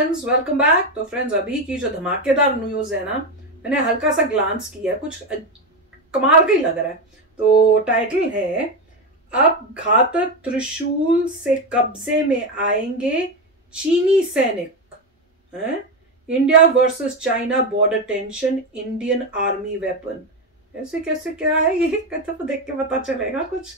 Friends, welcome back. तो friends, अभी की जो धमाकेदार न्यूज है ना, मैंने हल्का सा ग्लांस किया, कुछ कमाल का ही लग रहा है। तो टाइटल है, अब घातक त्रिशूल से कब्जे में आएंगे चीनी सैनिक। India versus China border tension, Indian army weapon. ऐसे कैसे, क्या है ये, तो देख के पता चलेगा कुछ।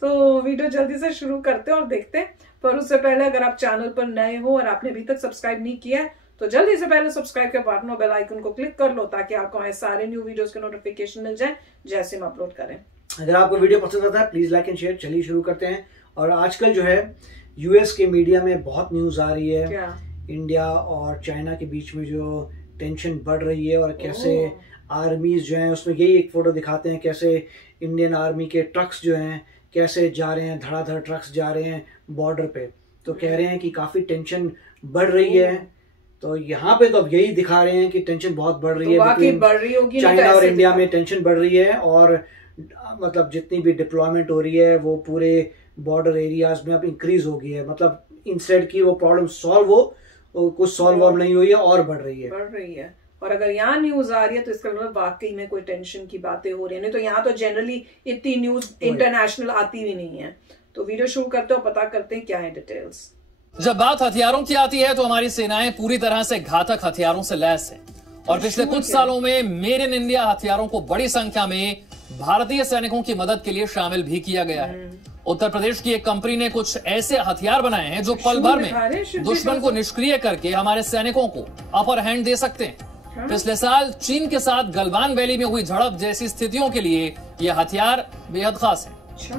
तो वीडियो जल्दी से शुरू करते हैं और देखते हैं। पर उससे पहले अगर आप चैनल पर नए हो और आपने अभी तक सब्सक्राइब नहीं किया है तो जल्दी से पहले सब्सक्राइब के बटन और बेल आइकन को क्लिक कर लो, ताकि आपको हमारे सारे न्यू वीडियोस के नोटिफिकेशन मिल जाए जैसे हम अपलोड करें। अगर आपको वीडियो पसंद आता है प्लीज लाइक एंड शेयर। चलिए शुरू करते हैं। और आजकल जो है यूएस के मीडिया में बहुत न्यूज आ रही है, क्या? इंडिया और चाइना के बीच में जो टेंशन बढ़ रही है और कैसे आर्मीज जो हैं, उसमें यही एक फोटो दिखाते हैं कैसे इंडियन आर्मी के ट्रक्स जो हैं कैसे जा रहे हैं, धड़ाधड़ ट्रक्स जा रहे हैं बॉर्डर पे। तो कह रहे हैं कि काफी टेंशन बढ़ रही है। तो यहाँ पे तो अब यही दिखा रहे हैं कि टेंशन बहुत बढ़ रही है, बढ़ रही होगी चाइना और इंडिया में टेंशन बढ़ रही है। और मतलब जितनी भी डिप्लॉयमेंट हो रही है वो पूरे बॉर्डर एरियाज में अब इंक्रीज हो गई है। मतलब इंस्टेड की वो प्रॉब्लम सॉल्व हो, कुछ सॉल्व नहीं हुई है और बढ़ रही है। और अगर यहाँ न्यूज आ रही है तो इसका मतलब वाकई में कोई टेंशन की बातें हो रही है। नहीं तो यहाँ तो जनरली इतनी न्यूज इंटरनेशनल आती भी नहीं है। तो वीडियो शुरू करते हैं और पता करते हैं क्या है डिटेल्स। जब बात हथियारों की आती है तो हमारी सेनाएं पूरी तरह से घातक हथियारों से लैस है और पिछले कुछ सालों में मेड इन इंडिया हथियारों को बड़ी संख्या में भारतीय सैनिकों की मदद के लिए शामिल भी किया गया है। उत्तर प्रदेश की एक कंपनी ने कुछ ऐसे हथियार बनाए हैं जो पल भर में दुश्मन को निष्क्रिय करके हमारे सैनिकों को अपर हैंड दे सकते हैं। पिछले साल चीन के साथ गलवान वैली में हुई झड़प जैसी स्थितियों के लिए यह हथियार बेहद खास है। अच्छा,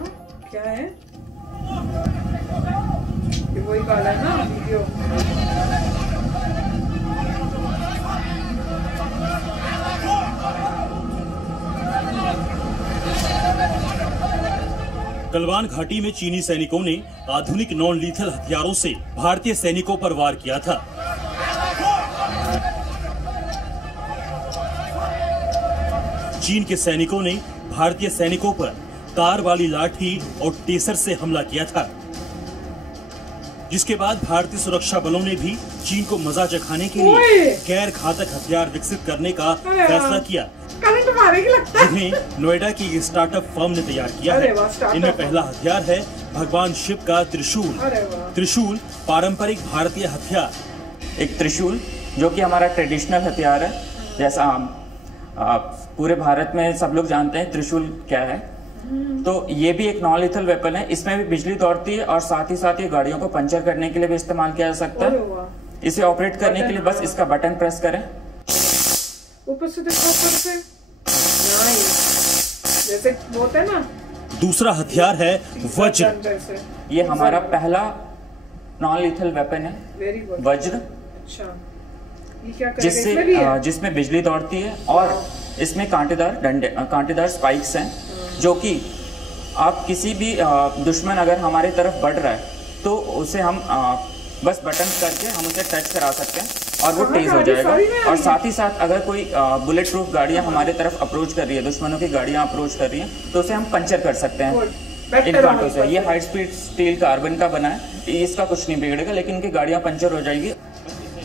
क्या है? ये वही वाला है ना वीडियो। गलवान घाटी में चीनी सैनिकों ने आधुनिक नॉन लीथल हथियारों से भारतीय सैनिकों पर वार किया था। चीन के सैनिकों ने भारतीय सैनिकों पर तार वाली लाठी और टेसर से हमला किया था, जिसके बाद भारतीय सुरक्षा बलों ने भी चीन को मजा चखाने के लिए गैर घातक हथियार विकसित करने का फैसला किया, जिन्हें नोएडा की एक स्टार्टअप फर्म ने तैयार किया है। इनमें पहला हथियार है भगवान शिव का त्रिशूल। त्रिशूल पारंपरिक भारतीय हथियार, एक त्रिशूल जो कि हमारा ट्रेडिशनल हथियार है। जैसा पूरे भारत में सब लोग जानते हैं त्रिशूल क्या है, तो ये भी एक नॉन लीथल वेपन है। इसमें भी बिजली दौड़ती है और साथ ही साथ ये गाड़ियों को पंचर करने के लिए भी इस्तेमाल किया जा सकता है। इसे ऑपरेट करने के लिए बस इसका बटन प्रेस करें। ऊपर से देखो, ऊपर से जैसे होता है ना। दूसरा हथियार है वज्र। ये हमारा पहला नॉन लीथल वेपन है, वज्र। अच्छा, जिसमें बिजली दौड़ती है और इसमें कांटेदार स्पाइक्स हैं, जो कि आप किसी भी दुश्मन अगर हमारी तरफ बढ़ रहा है तो उसे हम बस बटन करके हम उसे टच करा सकते हैं और वो तेज हो जाएगा। और साथ ही साथ अगर कोई बुलेट प्रूफ गाड़ियां हमारे तरफ अप्रोच कर रही है, दुश्मनों की गाड़ियां अप्रोच कर रही हैं, तो उसे हम पंचर कर सकते हैं इन कांटों से। ये हाई स्पीड स्टील कार्बन का बना है, इसका कुछ नहीं बिगड़ेगा, लेकिन इनकी गाड़ियां पंचर हो जाएगी।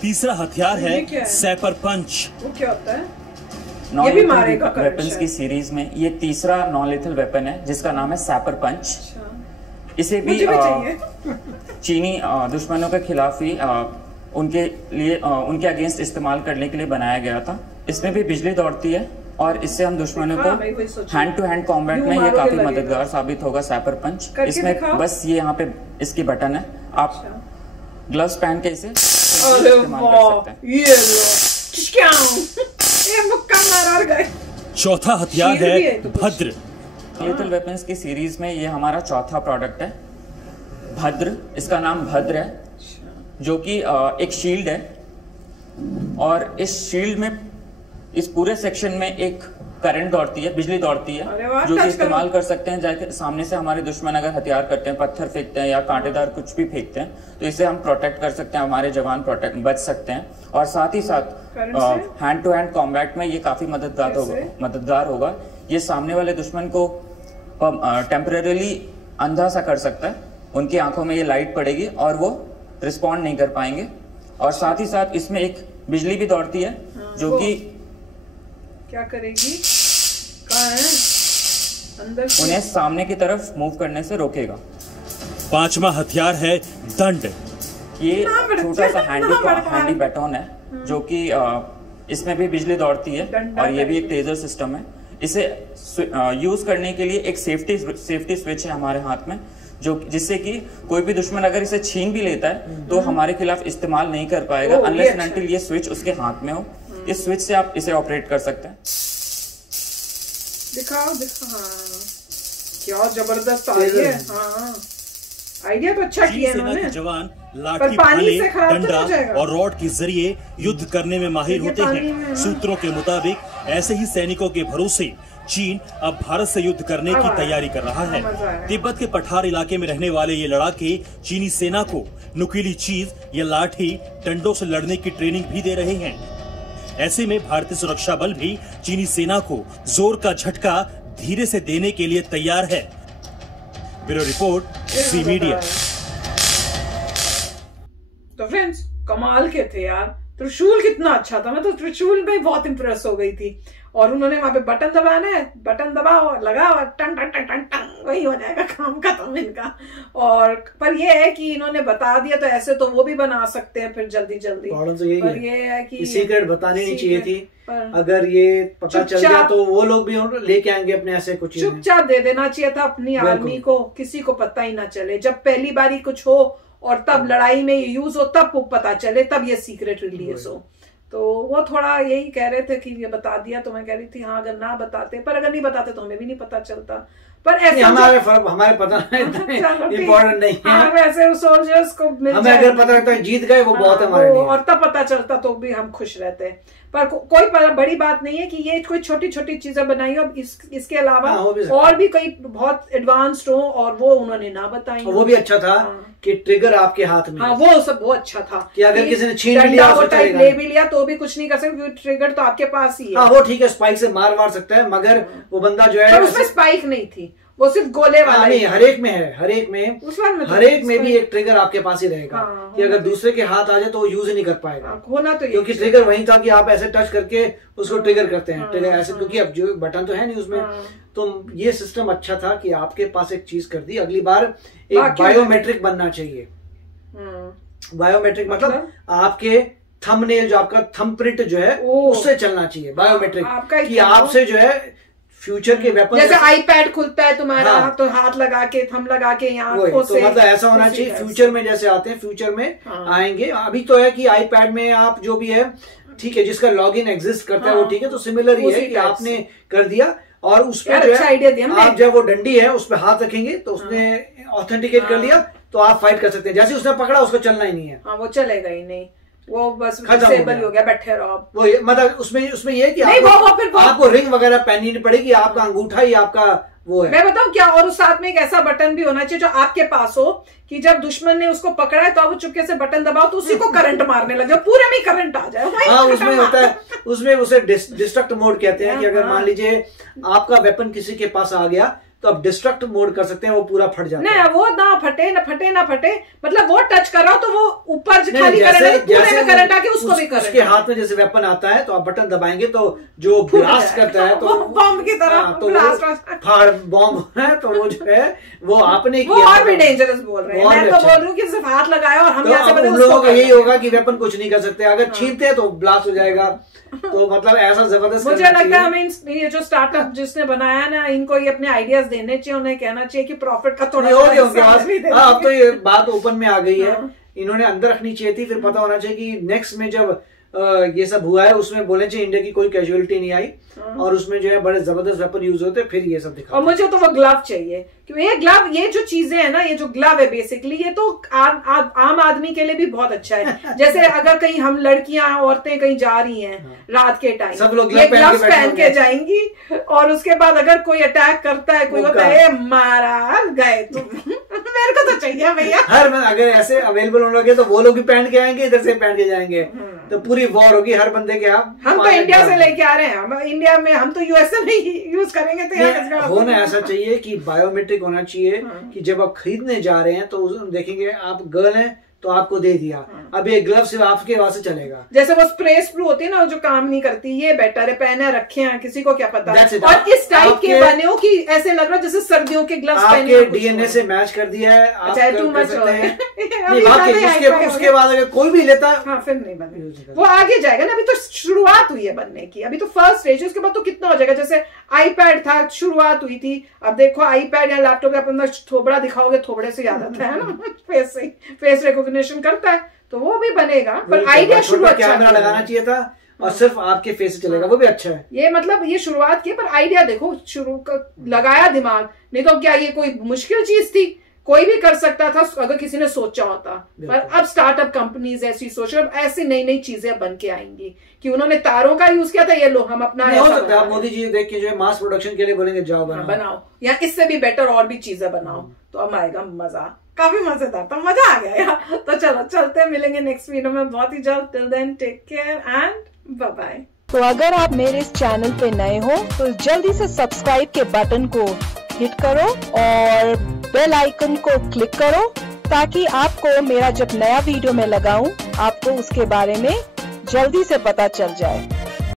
तीसरा हथियार है सैपर पंच। वो क्या होता है? नॉन लीथल वेपन्स की सीरीज में ये तीसरा नॉन लीथल वेपन है, जिसका नाम है सैपर पंच। इसे भी चीनी दुश्मनों के खिलाफ ही उनके लिए उनके अगेंस्ट इस्तेमाल करने के लिए बनाया गया था। इसमें भी बिजली दौड़ती है और इससे हम दुश्मनों को हैंड टू हैंड कॉम्बैट में ये काफी मददगार साबित होगा। सैपर पंच, इसमें बस ये यहाँ पे इसकी बटन है, आप ग्लव्स पहन के इसे इस्तेमाल कर सकते हैं। चौथा हथियार है भद्र। लीथल वेपन्स की सीरीज में ये हमारा चौथा प्रोडक्ट है, भद्र। इसका नाम भद्र है, जो कि एक शील्ड है और इस शील्ड में इस पूरे सेक्शन में एक करंट दौड़ती है, बिजली दौड़ती है, जो कि इस्तेमाल कर सकते हैं जाके सामने से हमारे दुश्मन अगर हथियार करते हैं, पत्थर फेंकते हैं या कांटेदार कुछ भी फेंकते हैं, तो इसे हम प्रोटेक्ट कर सकते हैं, हमारे जवान बच सकते हैं। और साथ ही साथ हैंड टू हैंड कॉम्बैट में ये काफी मददगार होगा। ये सामने वाले दुश्मन को टेम्परेरीली अंधा सा कर सकता है, उनकी आंखों में ये लाइट पड़ेगी और वो रिस्पॉन्ड नहीं कर पाएंगे। और साथ ही साथ इसमें एक बिजली भी दौड़ती है जो कि क्या करेगी, कहाँ है अंदर से उन्हें सामने की तरफ मूव करने से रोकेगा। 5वां हथियार है दंड। ये छोटा सा हैंडी बैटन है जो कि इसमें भी बिजली दौड़ती है और ये भी एक टेजर सिस्टम है। इसे यूज करने के लिए एक सेफ्टी स्विच है हमारे हाथ में, जो जिससे कि कोई भी दुश्मन अगर इसे छीन भी लेता है तो हमारे खिलाफ इस्तेमाल नहीं कर पाएगा अनलेस एंड अनटिल ये स्विच उसके हाथ में हो। इस स्विच से आप इसे ऑपरेट कर सकते हैं। दिखाओ क्या जबरदस्त आइडिया है। हाँ आइडिया तो अच्छा किया इन्होंने। जवान लाठी, भाले, डंडा और रॉड के जरिए युद्ध करने में माहिर होते हैं। सूत्रों के मुताबिक ऐसे ही सैनिकों के भरोसे चीन अब भारत से युद्ध करने की तैयारी कर रहा है। तिब्बत के पठार इलाके में रहने वाले ये लड़ाके चीनी सेना को नुकीली चीज या लाठी डंडों से लड़ने की ट्रेनिंग भी दे रहे हैं। ऐसे में भारतीय सुरक्षा बल भी चीनी सेना को जोर का झटका धीरे से देने के लिए तैयार है। Bureau report, C media. तो फ्रेंड्स कमाल के थे यार, त्रिशूल कितना अच्छा था। मैं तो त्रिशूल में बहुत इंप्रेस हो गई थी। और उन्होंने वहां पे बटन दबाना है, बटन दबाओ लगाओ, टन टन टन टन टन, वही हो जाएगा काम खत्म इनका। और पर ये है कि इन्होंने बता दिया तो ऐसे तो वो भी बना सकते हैं फिर जल्दी जल्दी। तो यही पर ये है कि सीक्रेट बतानी नहीं चाहिए थी। अगर ये पता चल गया तो वो लोग भी लेके आएंगे अपने ऐसे कुछ। चुपचाप दे देना चाहिए था अपनी आर्मी को, किसी को पता ही ना चले। जब पहली बारी कुछ हो और तब लड़ाई में यूज हो तब पता चले, तब ये सीक्रेट रिलीज हो। तो वो थोड़ा यही कह रहे थे कि ये बता दिया, तो मैं कह रही थी हाँ अगर ना बताते, पर अगर नहीं बताते तो हमें भी नहीं पता चलता। पर ऐसे हमारे पता इम्पोर्टेंट नहीं है। वैसे सोल्जर्स को हमें अगर पता लगता है जीत गए वो बहुत है हमारे लिए, और तब पता चलता तो भी हम खुश रहते। पर कोई बड़ी बात नहीं है कि ये कोई छोटी छोटी चीजें बनाई हो। इसके अलावा और भी कई बहुत एडवांस्ड हो और वो उन्होंने ना बताई। वो भी अच्छा था कि ट्रिगर आपके हाथ में। हाँ वो सब बहुत अच्छा था कि अगर किसी ने छीन लिया ले भी लिया तो भी कुछ नहीं कर सकते क्योंकि ट्रिगर तो आपके पास ही है। हाँ वो ठीक है, स्पाइक से मार सकता है, मगर वो बंदा जो है उसमें स्पाइक नहीं थी, वो सिर्फ गोले वाला नहीं। हरेक में है, हरेक में भी एक ट्रिगर आपके पास ही रहेगा कि अगर दूसरे के हाथ आ जाए तो वो यूज ही नहीं कर पाएगा। होना तो क्योंकि ट्रिगर वही था कि आप ऐसे टच करके उसको ट्रिगर करते हैं। ट्रिगर ऐसे क्योंकि अब जो बटन तो है नहीं उसमें। तो ये सिस्टम अच्छा था कि आपके पास एक चीज कर दी। अगली बार एक बायोमेट्रिक बनना चाहिए। बायोमेट्रिक मतलब आपके थंबनेल जो आपका थंब प्रिंट जो है उससे चलना चाहिए। बायोमेट्रिक कि आपसे जो है फ्यूचर के वेपन, जैसे आईपैड खुलता है तुम्हारा तो हाथ लगा के थंब लगा के यहाँ तो मतलब ऐसा होना चाहिए। फ्यूचर में जैसे आते हैं, फ्यूचर में आएंगे। अभी तो है कि आईपैड में आप जो भी है ठीक है, जिसका लॉगिन एग्जिस्ट करता है वो ठीक है। तो सिमिलर ही है कि आपने कर दिया और उस पर जो है आप जब वो डंडी है उस पर हाथ रखेंगे तो उसने ऑथेंटिकेट कर लिया तो आप फाइट कर सकते हैं। जैसे उसने पकड़ा उसको चलना ही नहीं है। वो चलेगा ही नहीं, वो बस डिसेबल हो गया, बैठे रहो आप। वो मतलब उसमें ये है कि आपको रिंग वगैरह पहननी नहीं पड़ेगी। आपका अंगूठा ही आपका वो है। मैं बताऊं क्या, और उस साथ में एक ऐसा बटन भी होना चाहिए जो आपके पास हो कि जब दुश्मन ने उसको पकड़ा है तो आप चुपके से बटन दबाओ तो उसी को करंट मारने लगे, पूरे में करंट आ जाए। हाँ उसमें होता है, उसमें उसे डिस्ट्रक्ट मोड कहते हैं कि अगर मान लीजिए आपका वेपन किसी के पास आ गया तो आप डिस्ट्रक्ट मोड कर सकते हैं, वो पूरा फट जाता है। वो ना फटे मतलब वो टच कर रहा हो तो वो ऊपर खाली करंट पूरे में करंट आके उसको भी करंट। उसके हाथ में जैसे वेपन आता है तो आप बटन दबाएंगे तो जो ब्लास्ट करता है तो बॉम्ब की तरह फाड़ बॉम्ब है। तो वो जो है वो आपने किया, और भी डेंजरस बोल रहे हैं। मैं तो बोल रही हूँ कि सिर्फ हाथ लगाया और हम यहाँ से उन लोगों का यही होगा कि वेपन कुछ नहीं कर सकते। अगर छीनते हैं तो ब्लास्ट हो जाएगा। तो मतलब ऐसा जबरदस्त मुझे लगता है हमें ये जो स्टार्टअप जिसने बनाया ना, इनको ये अपने आइडियाज देने चाहिए, उन्हें कहना चाहिए कि प्रॉफिट का थोड़ा अब तो ये बात ओपन में आ गई है। इन्होंने अंदर रखनी चाहिए थी, फिर पता होना चाहिए कि नेक्स्ट में जब ये सब हुआ है उसमें बोलना चाहिए इंडिया की कोई कैजुअलिटी नहीं आई और उसमें जो है बड़े जबरदस्त वेपन यूज होते, फिर ये सब दिखा। और मुझे तो वो ग्लव चाहिए क्योंकि ये ग्लव, ये जो चीजें है ना, ये जो ग्लव है बेसिकली ये तो आम आदमी के लिए भी बहुत अच्छा है। जैसे अगर कहीं हम लड़कियां औरतें कहीं जा रही हैं रात के टाइम, सब लोग ग्लव्स पहन के जाएंगी और उसके बाद अगर कोई अटैक करता है, कोई होता है मारा गए तुम मेरे को तो चाहिए भैया। अगर ऐसे अवेलेबल होने लगे तो वो लोग भी पहन के आएंगे, इधर से पहन के जाएंगे, तो पूरी वॉर होगी हर बंदे के। हम तो इंडिया से लेके आ रहे हैं, हम इंडिया में, हम तो यूएसए में ही यूज करेंगे। तो होना ऐसा चाहिए कि बायोमेट्रिक होना चाहिए कि जब आप खरीदने जा रहे हैं तो देखेंगे आप गर्ल हैं तो आपको दे दिया। अब ये ग्लव सिर्फ आपके वहां से चलेगा। जैसे वो स्प्रे स्प्रू होती है ना जो काम नहीं करती, ये बेटर है, पहने रखे हैं, किसी को क्या पता है। और इस टाइप के बने हो कि ऐसे लग रहा है जैसे सर्दियों के ग्लव्स पहने आपके डीएनए से मैच कर दिया है। अच्छा टू मच हो गया। उसके बाद अगर कोई भी लेता हाँ फिर नहीं बने, वो आगे जाएगा ना। अभी तो शुरुआत हुई है बनने की, अभी तो फर्स्ट स्टेज है, उसके बाद तो कितना हो जाएगा। जैसे आईपैड था, शुरुआत हुई थी, अब देखो आईपैड या लैपटॉप आप अंदर थोबड़ा दिखाओगे, थोबड़े से याद आता है ना, फेस रिकॉग्निशन करता है, तो वो भी बनेगा। पर आइडिया शुरू अच्छा कैमरा लगाना चाहिए था और सिर्फ आपके फेस से चलेगा, वो भी अच्छा है। ये मतलब ये शुरुआत की, पर आइडिया देखो शुरू लगाया दिमाग, नहीं तो क्या ये कोई मुश्किल चीज थी, कोई भी कर सकता था अगर किसी ने सोचा होता। पर अब स्टार्टअप कंपनीज ऐसी सोच रहे, अब ऐसी नई नई चीजें बन के आएंगी कि उन्होंने तारों का यूज किया था, ये लो हम अपना हो सकता है मोदी जी देख के जो है मास प्रोडक्शन के लिए बोलेंगे जाओ बनाओ या इससे भी बेटर और भी चीजें बनाओ, तो अब आएगा मजा, काफी मजेदार था, मजा आ गया यार। तो चलो चलते हैं, मिलेंगे नेक्स्ट वीडियो में बहुत ही जल्द। Till then take care and bye bye. तो अगर आप मेरे इस चैनल पे नए हो तो जल्दी से सब्सक्राइब के बटन को हिट करो और बेल आइकन को क्लिक करो, ताकि आपको मेरा जब नया वीडियो मैं लगाऊं आपको उसके बारे में जल्दी से पता चल जाए।